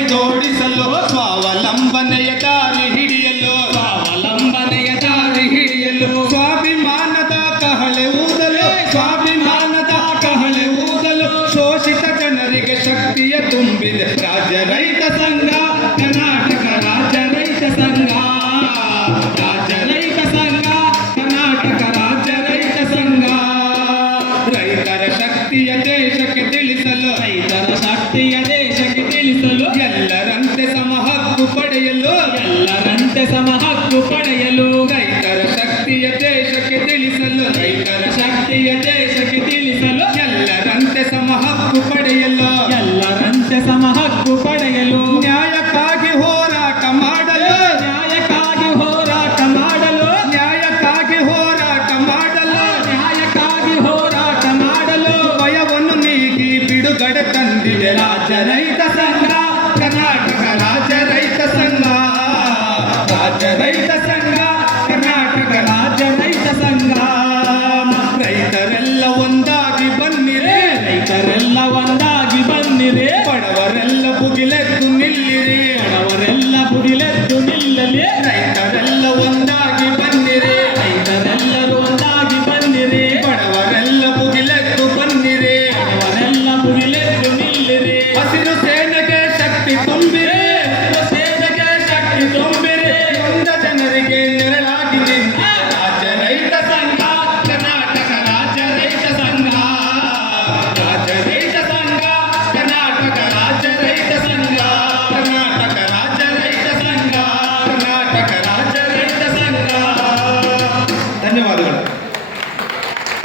ಕೈಜೋಡಿಸಲು ಸ್ವಾವಲಂಬನೆಯ ದಾರಿ ಹಿಡಿಯಲು ಸ್ವಾಭಿಮಾನದ ಕಹಳೆ ಊದಲು ಶೋಷಿತ ಜನರಿಗೆ ಶಕ್ತಿಯ ತುಂಬಿದೆ ರಾಜ್ಯ ರೈತ ಸಂಘ ಕರ್ನಾಟಕ ರಾಜ್ಯ ರೈತ ಸಂಘ ಕರ್ನಾಟಕ ರಾಜ್ಯ ರೈತ ಸಂಘ ರೈತರ ಶಕ್ತಿಯ ದೇಶಕ್ಕೆ ತಿಳಿಸಲು ಎಲ್ಲರಂತೆ ಸಮ ಹಕ್ಕು ಪಡೆಯಲು ರೈತರ ಶಕ್ತಿಯ ದೇಶಕ್ಕೆ ತಿಳಿಸಲು ಎಲ್ಲರಂತೆ ಸಮ ಹಕ್ಕು ಪಡೆಯಲು ನ್ಯಾಯಕ್ಕಾಗಿ ಹೋರಾಟ ಮಾಡಲು ಭಯವನ್ನು ನೀಗಿ ಬಿಡುಗಡೆ ತಂದಿದೆ ರಾಜ್ಯ ರೈತ ಸಂಘ ಕರ್ನಾಟಕ ರಾಜ್ಯ ರೈತ ಸಂಘ ಕರ್ನಾಟಕ ರಾಜ್ಯ ರೈತ ಸಂಘ ರೈತರೆಲ್ಲ ಒಂದಾಗಿ ಬನ್ನಿರೆ ಬಡವರೆಲ್ಲ ಬುಗಿಲೆದ್ದು ನಿಲ್ಲಿರಿ ರೈತರೆಲ್ಲ ಒಂದಾಗಿ ಬನ್ನಿರೆ ಬಡವರೆಲ್ಲ ಬುಗಿಲೆದ್ದು ಬನ್ನಿರೆ ಹಸಿರು ಸೇನೆಗೆ ಶಕ್ತಿ ತುಂಬಿರೆ ನೊಂದ ಜನರಿಗೆ ನೆರಳಾಗಿ ನಿಂತ ರಾಜ್ಯ ರೈತ ಸಂಘ ಕರ್ನಾಟಕ ರಾಜ್ಯ ರೈತ ಸಂಘ ಕರ್ನಾಟಕ ರಾಜ್ಯ ರೈತ ಸಂಘ ಧನ್ಯವಾದಗಳು.